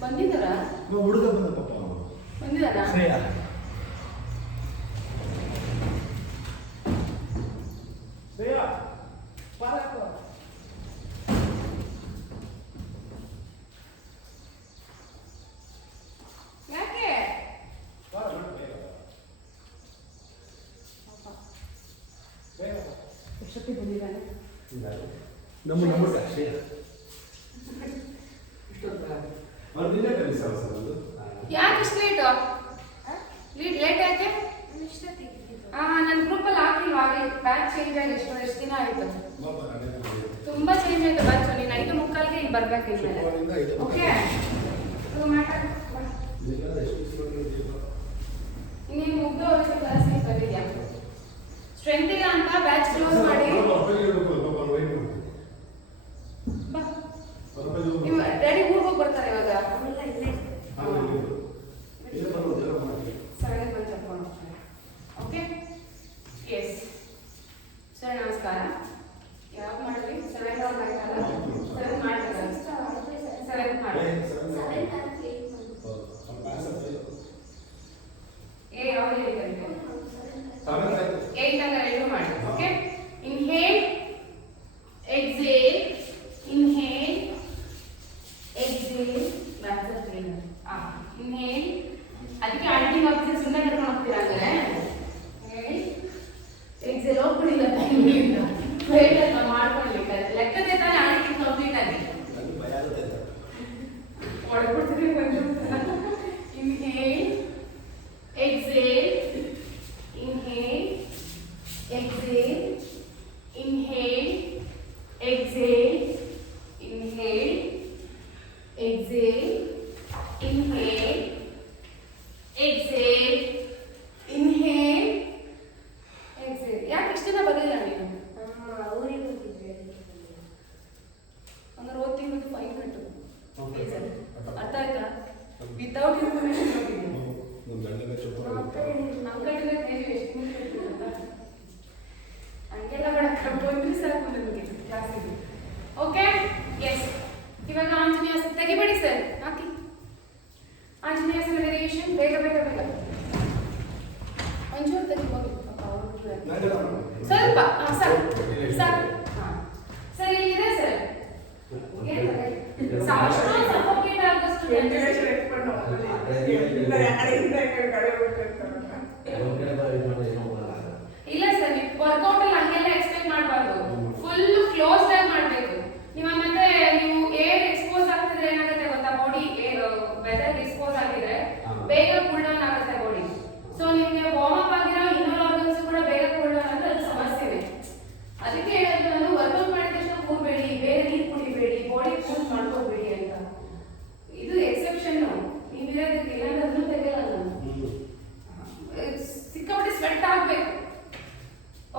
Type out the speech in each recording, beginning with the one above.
ಬಂದಿದ್ದಾರಾ? ಹುಡುಗ ಬಂದ ಪಾಪ ಬಂದಿದ್ದಾರಾ? ಶ್ರೇಯ ಶ್ರೇಯ ಪಾಲಕ ಯಾಕೆ? ಎಷ್ಟೊತ್ತಿಗೆ ಬಂದಿದ್ದಾನೆ? ನಮ್ಮ ಶ್ರೇಯ ಯಾಕೆ ಇಷ್ಟು ಲೇಟು? ಲೇಟ್ ಯಾಕೆ? ನನ್ನ ಗ್ರೂಪಲ್ಲಿ ಹಾಕಿಲ್ವಾ? ಬ್ಯಾಚ್ ಚೇಂಜ್ ಆಗಿ ಎಷ್ಟು ದಿನ ಆಯಿತು? ತುಂಬ ಚೇಂಜ್ ಆಯಿತು ಬ್ಯಾಚ್. ನೀನು 5:45ಗೆ ಇಲ್ಲಿ ಬರ್ಬೇಕು ಇನ್ಮೇಲೆ. ಓಕೆ, ನೀನು ಮುಗ್ದು ಹೋಗಿ ಕ್ಲಾಸಿಗೆ ಬಂದಿದ್ಯಾ? ಸ್ಟ್ರೆಂತ್ ಇಲ್ಲ ಅಂತ ಬ್ಯಾಚ್ ಕ್ಲೋಸ್ ಮಾಡಿ ಬಾ. ನಿಮ್ಮ ಡ್ಯಾಡಿ ಊರಿಗೆ ಹೋಗಿ ಬರ್ತಾರೆ ಇವಾಗ. ಸರಿ ಬಂದು ತಗೊಂಡು ಹೋಗ್ತಾರೆ. ಓಕೆ, ಎಸ್ ಸರ್, ನಮಸ್ಕಾರ. ಯಾವಾಗ ಮಾಡಿದ್ರಿ? 7 ಮಾಡ್ತಾರಲ್ಲ? 7 ಮಾಡ್ತಾರೆ. 7 ಮಾಡಿ. ಯಾವ್ದು ಹೇಳಿದ್ದಾರೆ? 8 ಅಂತ ರೆಡಿ ಮಾಡಿ. Okay, inhale, exhale, inhale, exhale. that's the trainer. Inhale. ಅದಕ್ಕೆ ಆಂಟಿ ಆಫೀಸರ್ ಸುಮ್ಮನೆ ಕರ್ಕೊಂಡು ಹೋಗ್ತೀರಾ ಅಂದರೆ ಹೇಳಿ. ಎಕ್ಸೇಲ್ ಹೋಗ್ಬಿಡಿಲ್ಲ ಟೈಮಿಂದ ವೇಟ್ ಅಂತ ಮಾಡ್ಕೊಳ್ಬೇಕಾದ್ರೆ ಲೆಕ್ಕದೇ ತಾನೇ ಆಂಟಿ ಕಂಪ್ಲೀಟ್ ಆಗಿ ಹೊಡ್ಬಿಡ್ತೀವಿ ಬಂದು. Inhale, exhale, inhale, exhale, inhale, exhale, inhale, exhale, inhale, exhale, inhale, exhale. ಯಾಕೆ ಇಷ್ಟು ದಿನ ಬರಲಿಲ್ಲ ನೀನು? ಊರಿಗೆ ಹೋಗಿದ್ದೆ. ಅಂದ್ರೆ ಓದ್ತಿದ್ದು ಫೈನ್ ಕಟ್ಟು. ಅರ್ಥ ಆಯ್ತಾ? ವಿತೌಟ್ ಇನ್ಫಾರ್ಮೇಶನ್ ಹೋಗಿದ್ದೀನಿ. ನಮ್ಮ ಕಟ್ಟಿದ್ರೆ ನೀವು ಎಷ್ಟು ಅಂತ ಹಂಗೆಲ್ಲ ಬೇಡ, ಬಂದ್ರೆ ಸಾಕು ನಿಮಗೆ ಕ್ಲಾಸಿಗೆ. Okay, yes. ಇವಾಗ ಆಂಜನೇಯ ತೆಗಿಬೇಡಿ ಸರ್, ಹಾಕಿ ಆಂಜನೇಯ ವೇರಿಯೇಷನ್. ಬೇಗ ಬೇಗ ಬೇಗ ಒಂಚೂರು ತೆಗಿಬೋದು ಸ್ವಲ್ಪ. ಸಾಕು ಸಾಕು. ಸರ್ ಇಲ್ಲಿದೆ ಸರ್. ಸಫೋಕೇಟ್ ಆದಷ್ಟು ಇಲ್ಲ ಸರ್, ವರ್ಕೌಟ್ ಅಲ್ಲಿ ಹಂಗೆಲ್ಲ ಎಕ್ಸ್ಪೆಕ್ಟ್ ಮಾಡಬಾರ್ದು. ಫುಲ್ ಕ್ಲೋಸ್ಡ್ ಆಗಿ ಮಾಡಬೇಕು. ನೀವು ಮತ್ತೆ ನೀವು ಏರ್ ಎಕ್ಸ್ಪೋಸ್ ಆಗ್ತಿದ್ರೆ ಏನಾಗುತ್ತೆ ಗೊತ್ತಾ? ಬಾಡಿ ವೆದರ್ ಎಕ್ಸ್ಪೋಸ್ ಆಗಿದ್ರೆ ಬೇಗ ಕೂಲ್ ಡೌನ್ ಆಗುತ್ತೆ ಬಾಡಿ. ಸೊ ನಿಮಗೆ ವಾರ್ಮ್ ಅಪ್ ಆಗಿರೋ ಇನ್ನರ್ ಆರ್ಗನ್ಸ್ ಕೂಡ ಬೇಗ ಕೂಲ್ ಡೌನ್ ಆಗುತ್ತೆ. ಅದು ಸಮಸ್ಯೆ. ಅದಕ್ಕೆ ಹೇಳೋದು ನಾನು, ವರ್ಕೌಟ್ ಮಾಡಿದ ತಕ್ಷಣ ಕೂರ್ಬೇಡಿ, ಬೇರೆ ನೀರು ಕುಡಿಬೇಡಿ, ಬಾಡಿ ಕೂಲ್ ಮಾಡ್ಕೋಬೇಡಿ ಅಂತ. ಇದು ಎಕ್ಸೆಪ್ಷನ್. ನೀವಿರೋದಕ್ಕೆ ಇಲ್ಲಾಂದ್ರೆ ಅದನ್ನು ತೆಗೆಯಲ್ಲ ನಾನು. ಸಿಕ್ಕಾಪಟ್ಟೆ ಸ್ವೆಟ್ ಆಗಬೇಕು.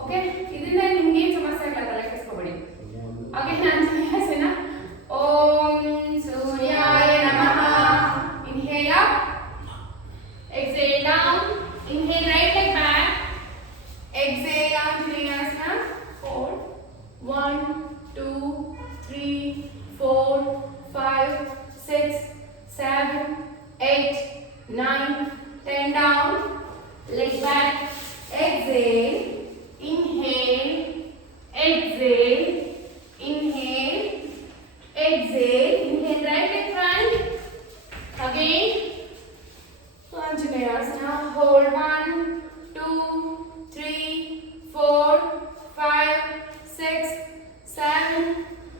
ಓಕೆ, ಇದರಿಂದ ನಿಮ್ಗೆ ಏನು ಸಮಸ್ಯೆ ಆಗಲ್ಲ, ತಲೆ ಕೆಡಿಸ್ಕೋಬೇಡಿ. Again, Anjaneyasana. Om Suryaya Namaha. Inhale up. Exhale down. Inhale right leg back. Exhale Anjaneyasana. Hold. 1, 2, 3, 4, 5, 6, 7, 8, 9, 10 down. Leg back. Exhale. Inhale. Exhale. Inhale, exhale, inhale right leg front. Again, Anjaneyasana. Hold 1, 2, 3, 4, 5, 6, 7,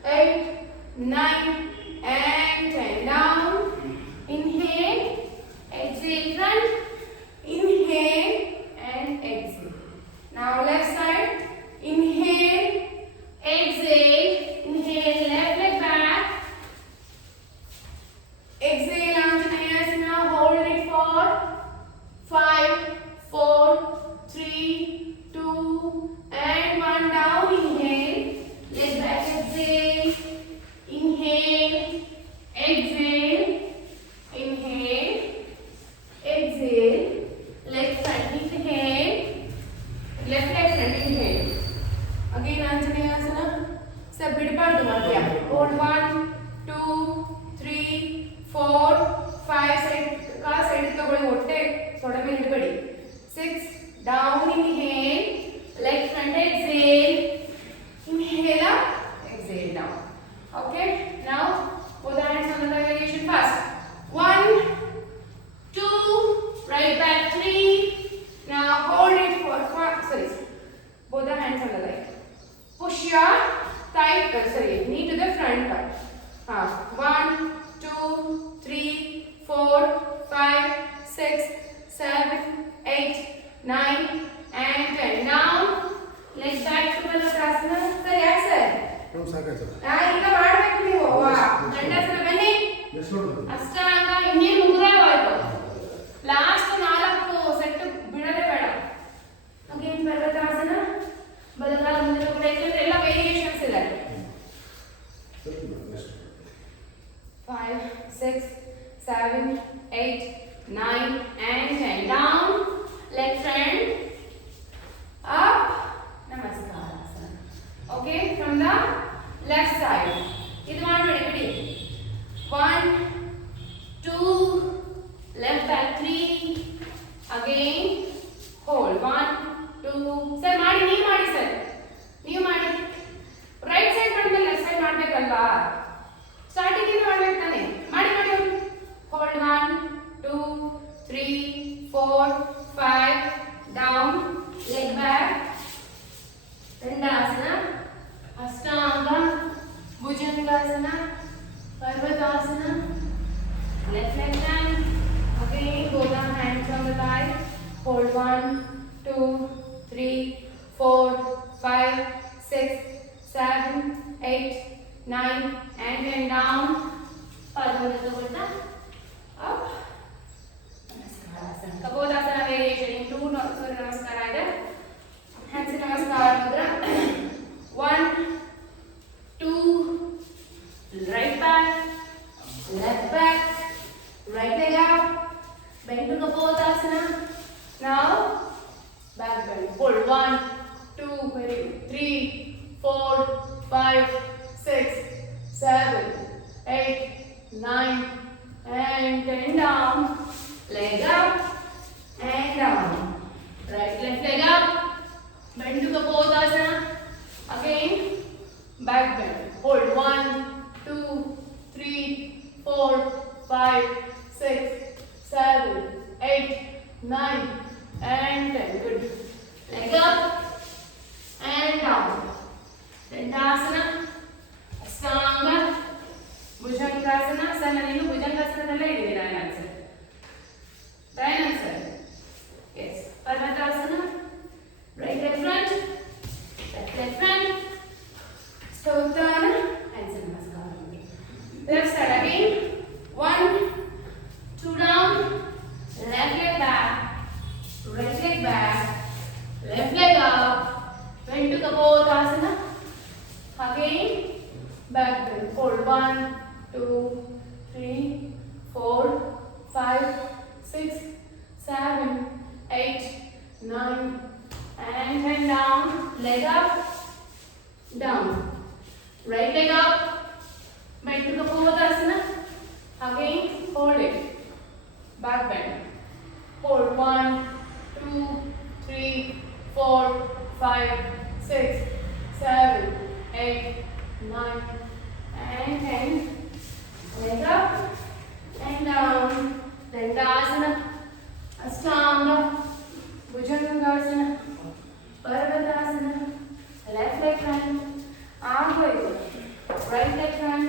8, 9, and 10 down. Inhale, exhale front. Inhale and exhale. Now left side. Inhale, exhale. Inhale, left leg back. Exhale, Anjaneyasana. Hold it for 5, 4, 3, 2, and 1 down. Inhale, leg back, exhale. Inhale. Sir ಬಿಡಬಾರ್ದು ಮಧ್ಯ. ಹೋಲ್ಡ್ 1 2 3 4 5 side call side ತಗೊಳ್ಳಿ, ಹೊಟ್ಟೆ ತೊಡೆ ಮೇಲೆ ಇಡಬೇಡಿ. 6 down inhale, leg front exhale, inhale up, exhale down. Okay, now put the hands on the thigh variation fast. 1 2 right back 3. Now hold it for 5. Sorry, both the hands on the thigh. Push your thigh, knee to the front part. 1 2 3 4 5 6 7 8 9 and 10. Now leg back to Balasana. Sir, yes sir. ಸಾಕಾಯ್ತದ ಈಗ ಮಾಡಬೇಕು ನೀವು. ದಂಡಾಸನ ಬನ್ನಿ. ಎಷ್ಟು ನೋಡ್ಬೋದು ಅಷ್ಟಾಂಗ ಇನ್ನೇನು ಮುಗಿದಾಯ್ತು. ಲಾಸ್ಟ್ 4 ಸೆಟ್ ಬಿಡೋದೇ ಬೇಡ. ಅಗೇನ್ ಪರ್ವತಾಸನ, ಬಲಗಾಲ ಮುಂದೆ ತಗೊಳ್ಳಿ, ಎಲ್ಲ ವೇರಿಯೇಷನ್ಸ್ ಇದೆ. 5 6 7 8 9 and 10. Down, leg front, up, Namaskarasana. Okay, from the left side. ಇದು ಮಾಡಬೇಡಿ ಬಿಡಿ. 1 2 left back 3. Again hold 1 2. Sir ಮಾಡಿ, ನೀವು ಮಾಡಿ ಸರ್, ನೀವು ಮಾಡಿ. ರೈಟ್ ಸೈಡ್ ಮಾಡಿದ್ಮೇಲೆ ಲೆಫ್ಟ್ ಸೈಡ್ ಮಾಡಬೇಕಲ್ವಾ? ಸ್ಟಾರ್ಟಿಂಗ್ ಇಂದ ಮಾಡಬೇಕು ತಾನೆ. ಮಾಡಿ ಮಾಡಿ. Hold 1 2 3 4 5. Down, leg back, Dandasana, Ashtanga, Bhujangasana, Parvatasana, left leg down. Again both the hands on the thigh. Hold 1 2 3 4 5 6 7 8 9 and then down. Padmasana up. Namaskara. Kapodasana variation in 2 Surya Namaskara ಇದೆ. Hands Namaskara mudra. 1 2 right back, left back, right leg up, bend to Kapodasana. Now back bend. Hold 1 2 very good. 3 4 5 6 7 8 9 and 10. Down, leg up and down. Right left leg up, bend to Kapodasana. Again back bend. Hold 1 2 3 4 5 6 7 8 9 and 10. Good. Leg up and down. Dandasana, Astanga, Bhujangasana. Sir, ನಾನು ಭುಜಂಗಾಸನದಲ್ಲೇ ಇದ್ದೀನಿ. ನಾನು answer right answer. Yes. Parvatasana, right leg front, left leg front, Stotana, hands in Namaskara. Left side again. 1 2 down, left leg back, right leg back, left leg up, bend to Kapodasana. Again back bend. Hold 1 2 3 4 5 6 7 8 9 and 10. Down, leg up, down. Right leg up, bend to Kapodasana. Again hold it, back bend. Hold 1 2 3 4 5 6 7 8 9 and 10. Leg up and down. Dandasana, Astanga, Bhujangasana, Parvatasana. Left leg front, arm wide, right leg front,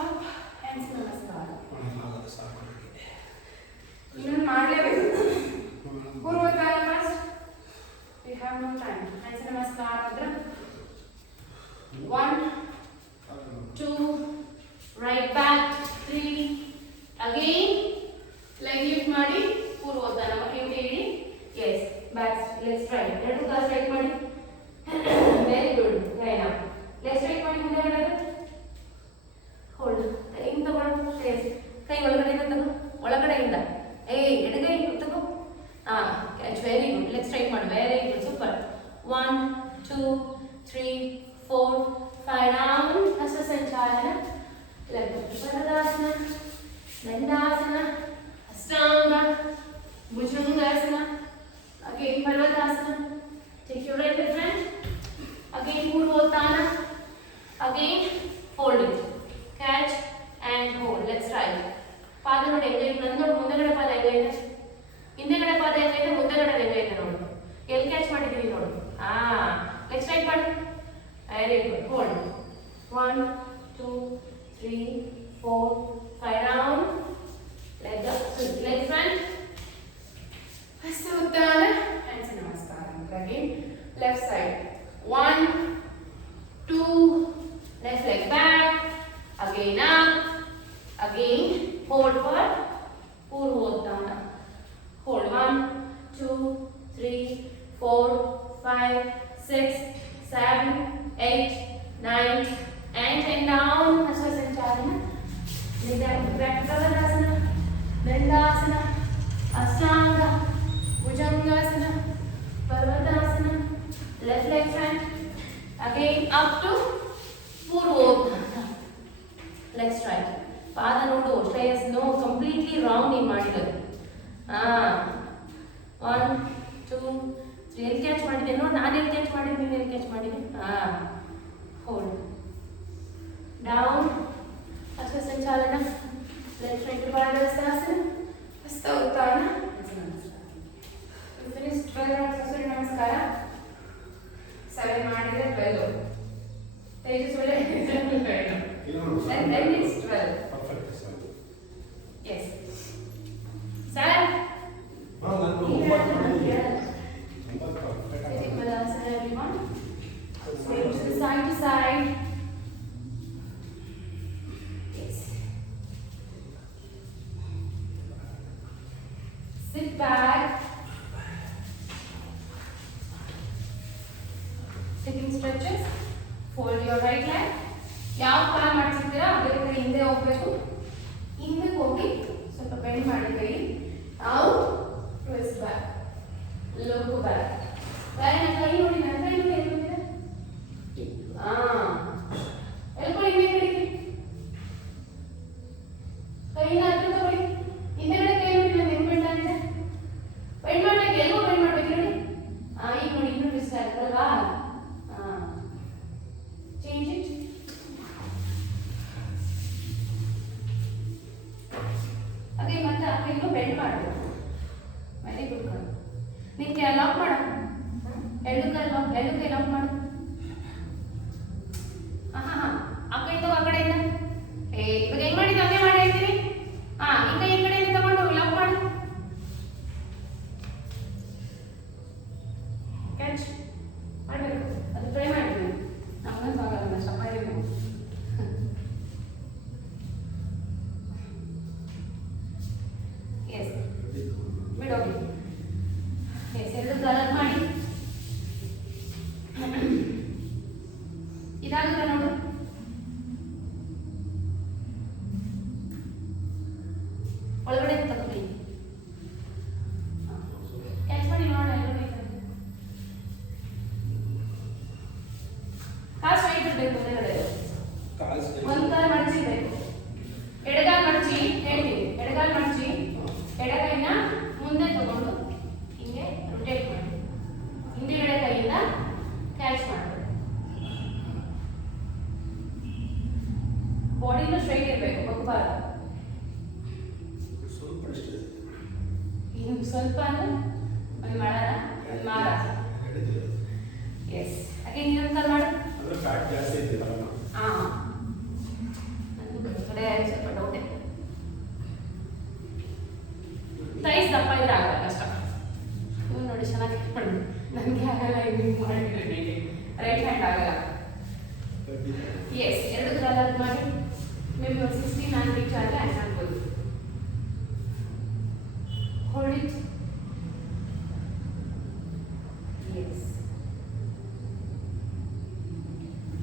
up, hands Namaskara. ಇನ್ನೊಂದು ಮಾಡಲೇಬೇಕು. ಪೂರ್ವಕಾಲ first. We have no time. Hands Namaskara mudra. 1 2 right back 3. Again leg lift ಮಾಡಿ ಪೂರ್ವೋತ್ಥಾನ ಹಿಂದೆ ಇಡಿ. Yes, back let's try. ಎರಡು ಕಾಲು ಸ್ಟ್ರೈಟ್ ಮಾಡಿ. Very good. Right up. Let's straight ಮಾಡಿ ಮುಂದೆ ಮಾಡೋದು. Hold. ಹಿಂಗೆ ತಗೊಳ್ಳೋದು. Yes. ಕೈ ಒಳಗಡೆಯಿಂದ ತಗೋ. ಒಳಗಡೆಯಿಂದ. ಎಡಗೈ ತಗೋ. Catch. Very good. Let's straight ಮಾಡಿ. Very good. Super. 1 2 3 4 5 down, hasta sanchalana, leg up to Paradasana, Dandasana, Astanga, Bhujangasana, again Parvatasana, take your right leg front, again Purvotana, again hold it, catch and hold, let's try it. ಪಾದ ನೋಡಿ ಹೆಂಗೈತೆ ನಂದು ಮುಂದಗಡೆ ಪಾದ ಹೆಂಗೈತೆ ಹಿಂದೆಗಡೆ ಪಾದ ಹೆಂಗೈತೆ ಮುಂದೆಗಡೆ ಹೆಂಗೈತೆ ನೋಡು ಎಲ್ಲಿ ಕ್ಯಾಚ್ ಮಾಡಿದೀವಿ ನೋಡು ನೆಕ್ಸ್ಟ್ ಟ್ರೈ ಮಾಡು very good hold 1 2 3 4 5 down leg up leg front ಹಸ್ತ ಉತ್ತಾನ ಹ್ಯಾಂಡ್ಸ್ ನಮಸ್ಕಾರ again left side 1 2 left leg back again up again hold for Purvotana. Hold 1 2 3 4 5 6 7 8 9 and 10 down. Hasta Sanchalana. Back to Paradasana, Dandasana, Astanga, Bhujangasana, Parvatasana, left leg front. Again up to Purvotana. Let's try it. ಪಾದ ನೋಡು stays no completely wrong ನೀವು ಮಾಡಿರೋದು 1 2 3 ಎಲ್ಲಿ ಕ್ಯಾಚ್ ಮಾಡಿದ್ದೆ ನೋಡಿ ನಾನು ಎಲ್ಲಿ ಕ್ಯಾಚ್ ಮಾಡಿದ್ದೀನಿ ನೀನು ಎಲ್ಲಿ ಕ್ಯಾಚ್ ಮಾಡಿದ್ದೀನಿ ಹೋಲ್ಡ್ ಡೌನ್ ಹಸ್ತ ಸಂಚಾಲನ ಲೆಫ್ಟ್ ಫ್ರಂಟ್ ಪಾದಾಸನ ಹಸ್ತ ಉತ್ತಾನ ಫಿನಿಶ್ 12 ಸೂರ್ಯ ನಮಸ್ಕಾರ 7 ಮಾಡಿದ್ರೆ 12 ತೇಜಸ್ ಒಳ್ಳೆ 12 and then it's 12 Perfect, sir. yes sir No, no, no. sitting with us everyone swing to the side yes sit back sitting stretches fold your right leg ಯಾವ ಕಾಲ ಮಾಡ್ತಿರ್ತೀರಾ ಅದೇ ಕೈ ಹಿಂದೆ ಹೋಗ್ಬೇಕು ಹಿಂದೆ ಹೋಗಿ ಸ್ವಲ್ಪ ಬೆಂಡ್ ಮಾಡಿ ಕೈ out twist back look back ನನ್ನ ಕೈ ನೋಡಿ ನನ್ನ ಕೈ ನೋಡಿ ಎಲ್ಲಿ ಹೋಗಿದೆ ಎಲ್ಕೊಳ್ಳಿ ಹಿಂದೆ ಕಡೆಗೆ ಕೈನ ಹತ್ರ ತಗೊಳ್ಳಿ ಹಿಂದೆಗಡೆ ಕೈ ನೋಡಿ ನಾನು ಹೆಂಗ್ ಬೆಂಡ್ ಆಗಿದೆ ಬೆಂಡ್ ಮಾಡ್ಬೇಕು ಎಲ್ಗೂ ಬೆಂಡ್ ಮಾಡ್ಬೇಕು ನೋಡಿ ಈಗ ನೋಡಿ ಇನ್ನೂ ಟ್ವಿಸ್ಟ್ ಆಗ್ತಲ್ವಾ ಚೇಂಜ್ ಇಟ್ ಹಾಗೆ ಮತ್ತೆ ಅಪ್ಪಿಗೂ ಬೆಂಡ್ ಮಾಡು ವೆರಿ ಗುಡ್ ಕಣ್ ನಿನ್ ಕೈ ಲಾಕ್ ಮಾಡು ಎರಡು ಕೈ ಲಾಕ್ ಮಾಡು ಆ ಕೈ ತಗೋ ಆ ಕಡೆಯಿಂದ ಇವಾಗ ಹೆಂಗ್ ಮಾಡಿದ್ದು ಹಂಗೆ ಮಾಡಿ ಹೇಳ್ತೀನಿ ಈ ಕೈ ಈ ಕಡೆಯಿಂದ ತಗೊಂಡು ಲಾಕ್ ಮಾಡು ಕ್ಯಾಚ್ ಮಾಡಬೇಕು ಅದು ಟ್ರೈ ಮಾಡ್ತೀನಿ ನಮ್ಮಂತ ಆಗಲ್ಲ ಚಪಾತಿ ಎಸ್ ಬಿಡೋಗಿ ಎಸ್ ಎರಡು ಗಲತ್ ಮಾಡಿ ಇದಾಗುತ್ತೆ ನೋಡು ಒಳಗಡೆ ತಗೊಳ್ಳಿ ಕ್ಯಾಚ್ ಮಾಡಿ ನೋಡೋಣ ಎಲ್ಲರೂ ಕಾಸು ವೈಟ್ ಇರಬೇಕು ಮುಂದೆಗಡೆ ಒಂದು ಕಾಲು ಮಡಚಿರ್ಬೇಕು ಎಡಗಾಲ್ ಮಡಚಿ ಹೇಳ್ತೀನಿ ಎಡಗಾಲ್ ಮಡಚಿ ಎಡಗೈನ ಮುಂದೆ ತಗೊಂಡು ಹಿಂಗೆ ರೊಟೇಟ್ ಮಾಡಿ ಹಿಂದೆಗಡೆ ಕೈಯಿಂದ ಕ್ಯಾಚ್ ಮಾಡಬೇಕು ಬಾಡಿನೂ ಸ್ಟ್ರೈಟ್ ಇರಬೇಕು ಬಗ್ಬಾರ್ದು ಇನ್ನು ಸ್ವಲ್ಪ ಅಂದ್ರೆ ಒಂದು ಮಾಡೋಣ ಒಂದು ಮಾರ ಎಸ್ ಹಾಗೆ ಇನ್ನೊಂದು ಕಾಲ್ ಮಾಡು ಕಡೆ ಸ್ವಲ್ಪ ಡೌಟೆ ಸೈಜ್ ದಪ್ಪ ಇದ್ರೆ ಆಗಲ್ಲ ಕಷ್ಟ ಇವ್ನು ನೋಡಿ ಚೆನ್ನಾಗಿ ಮಾಡಿ ನನಗೆ ಆಗಲ್ಲ ಹಿಂಗೆ ಮಾಡಿದ್ರೆ ರೈಟ್ ಹ್ಯಾಂಡ್ ಆಗಲ್ಲ ಎಸ್ ಎರಡು ಕಾಲ ಮಾಡಿ ಮೇ ಬಿ ಒಂದು 16 ನಾನು ರೀಚ್ ಆದರೆ ಆ್ಯಡ್ ಮಾಡ್ಬೋದು ಹೋಲ್ಡ್ ಇಟ್ ಎಸ್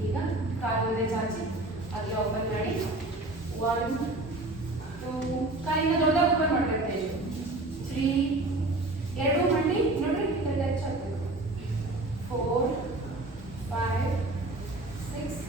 ಈಗ ಕಾಲು ಮುಂದೆ ಚಾಚಿ ಅಲ್ಲ ಓಪನ್ ಮಾಡಿ 1 2 ಕೈಯಿಂದ ದೊಡ್ಡ ಓಪನ್ ಮಾಡಬೇಕು 3 ಎರಡು ಮಾಡಿ ನೋಡಿ ಟಚ್ ಆಗಬೇಕು 4 5 6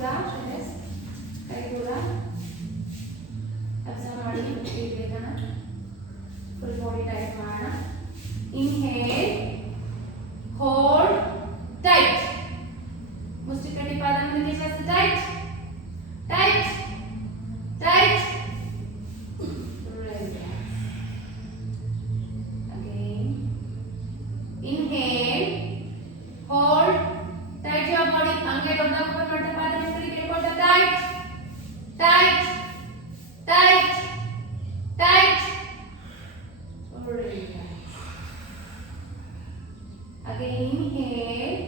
ದೂರ ಶ್ರೇಯಸ್, ಕೈ ದೂರ. ಅಬ್ಸರ್ವ್ ಮಾಡಿ ಬೇಗನ. ಫುಲ್ ಬಾಡಿ ಟೈಟ್ ಮಾಡೋಣ. Inhale, hold, tight. ಮುಷ್ಟಿ ಕಟ್ಟಿ ಪಾದ ಮುಂದೆ ಜಾಸ್ತಿ tight, tight, tight. Again. Inhale, hold, tight your body. ಹಂಗೆ ದೊಡ್ಡ ಓಪನ್ ಮಾಡ್ತಾ ಪಾದ ಮುಷ್ಟಿ ಕೇಳ್ಕೊಳ್ತಾ tight, tight, tight, tight. Relax. Again, inhale,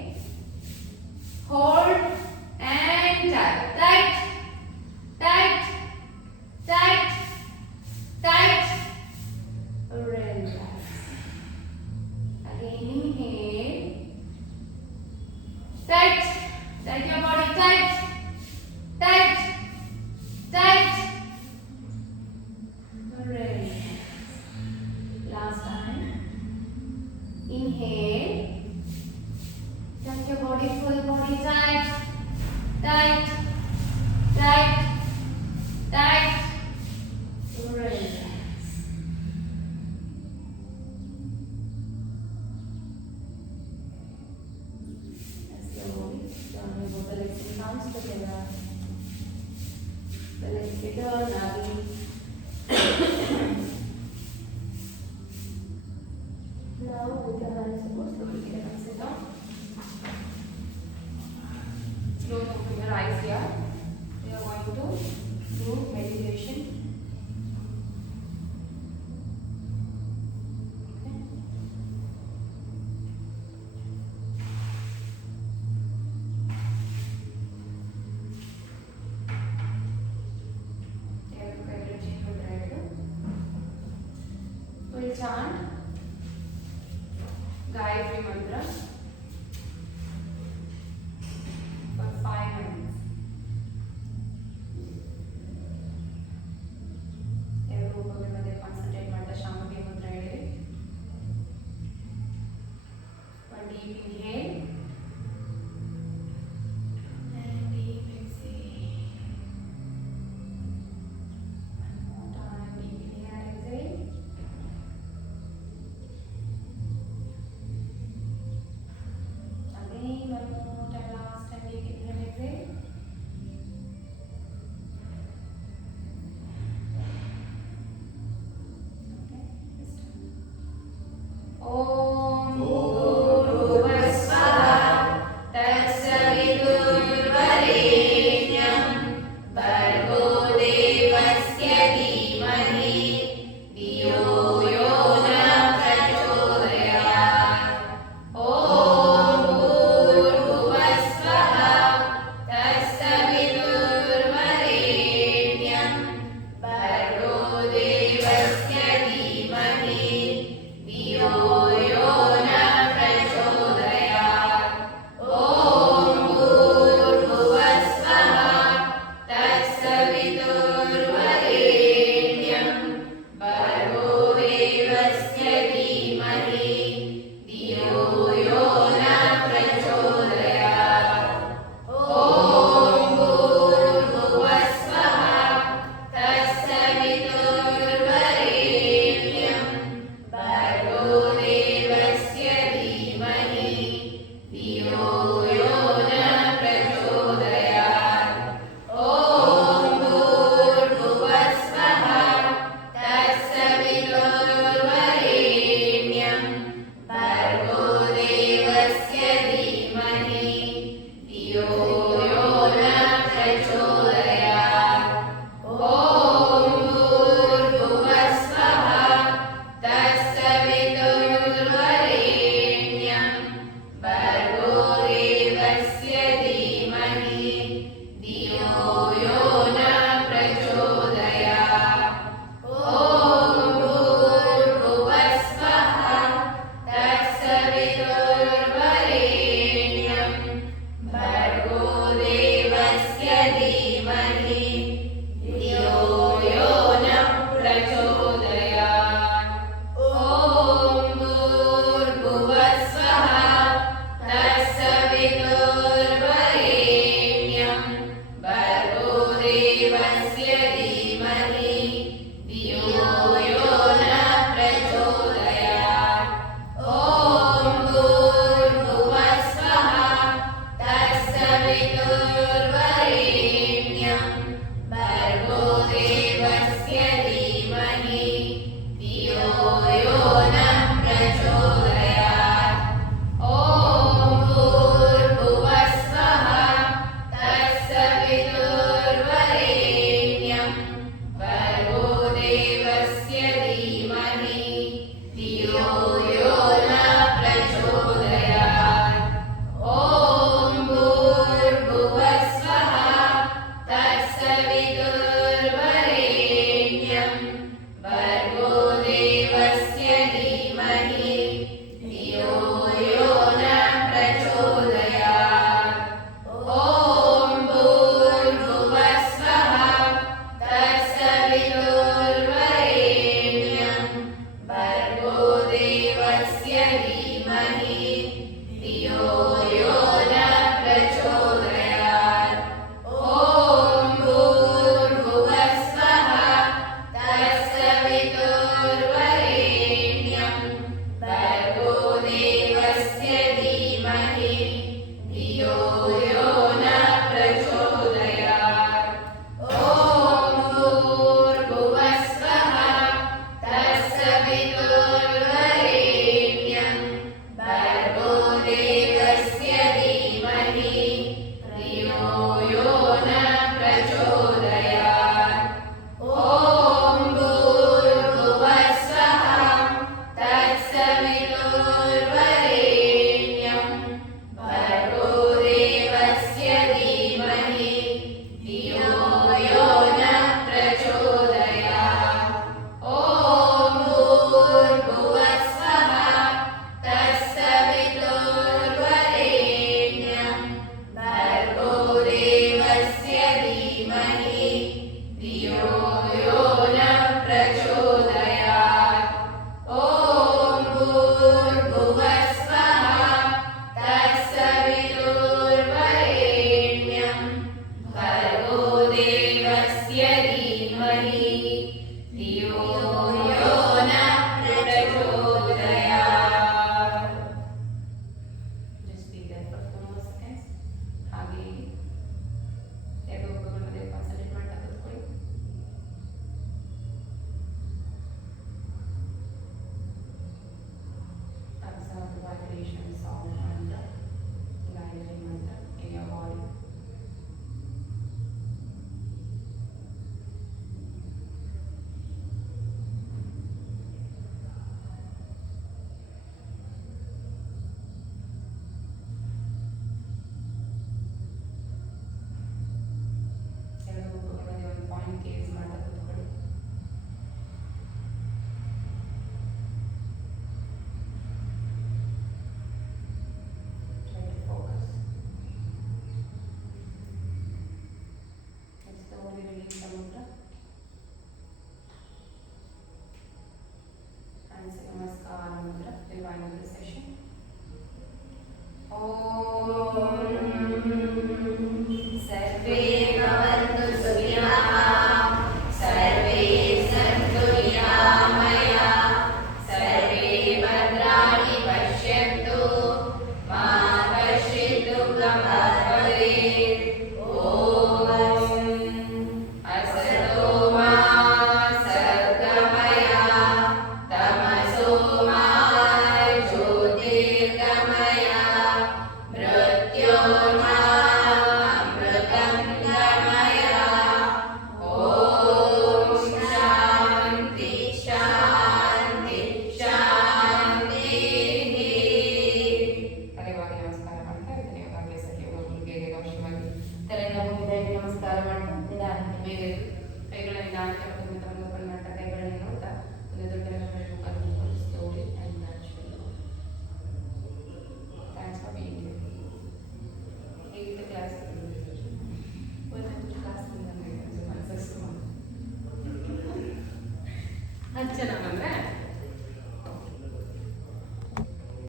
hold and tight, tight, tight, tight, tight. Relax. Again, inhale, tight, tight your body, tight, tight, tight. Relax. Last time. Inhale. Tuck your body, full body tight, tight, tight, tight. Relax. Slowly turn your both the legs and arms together. The legs get turned again. Now with your hands supposed to be get up, sit down. Close open your eyes here. We are going to do meditation. Okay. We'll chant Gayatri Mantra for 5 minutes. Every ಒಬ್ಬೊಬ್ಬರ ಬಗ್ಗೆ ಕಾನ್ಸಂಟ್ರೇಟ್ ಮಾಡ್ತಾ ಶಾಂತಿ ಮಂತ್ರ ಹೇಳಿರಿ. One deep inhale and deep exhale. One more time, deep inhale, exhale. Again, one more time, last time, deep inhale, exhale. Okay, this time. Om Bhurvasvaha Tatsaviturnvarenyam Bhargo Devasya Dhimahi Dhiyo Yo Na Prachodayat. Om Bhurvasvaha Tatsaviturnvarenyam Bhargo Devasya Dhimahi Dhiyo Yo Na Prachodayat. Om Bhurvasvaha Tatsaviturnvarenyam Bhargo Devasya Dhimahi Dhiyo Yo Na Prachodayat. Om Bhurvasvaha Tatsaviturnvarenyam Bhargo Devasya Dhimahi Dhiyo Yo Na Prachodayat. Om Bhurvasvaha Tatsaviturnvarenyam Bhargo Devasya Dhimahi Dhiyo Yo Na Prachodayat.